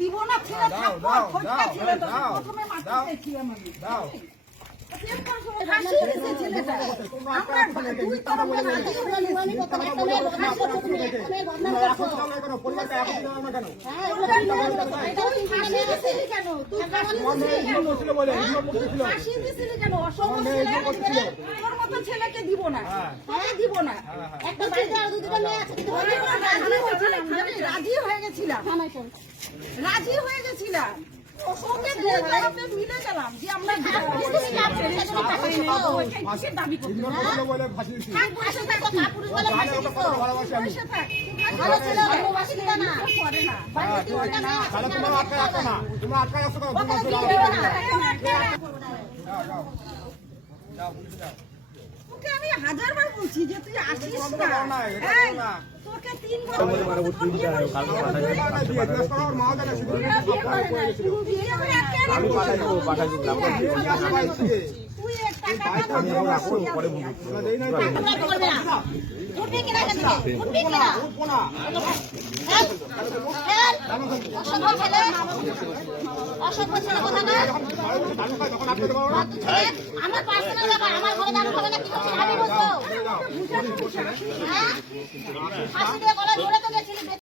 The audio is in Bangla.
দিব না ছেলে থাকবো খোঁজটা ছেলে তো প্রথমে মারতে চাইছিলাম আমি ছেলেকে দিব না দিব না রাজি হয়ে গেছিলাম মিলে গেলাম যে আমরা দাবি করছি তোকে আমি 1000 বার বলছি যে তুই আসিস না তোকে 3 বার আমার পার্সোনাল ব্যাপার আমার ঘরে দাঁড়ানো হবে না কি হচ্ছে আমি বলবো হাসি দিয়ে গলা ধরে তো গেছিলি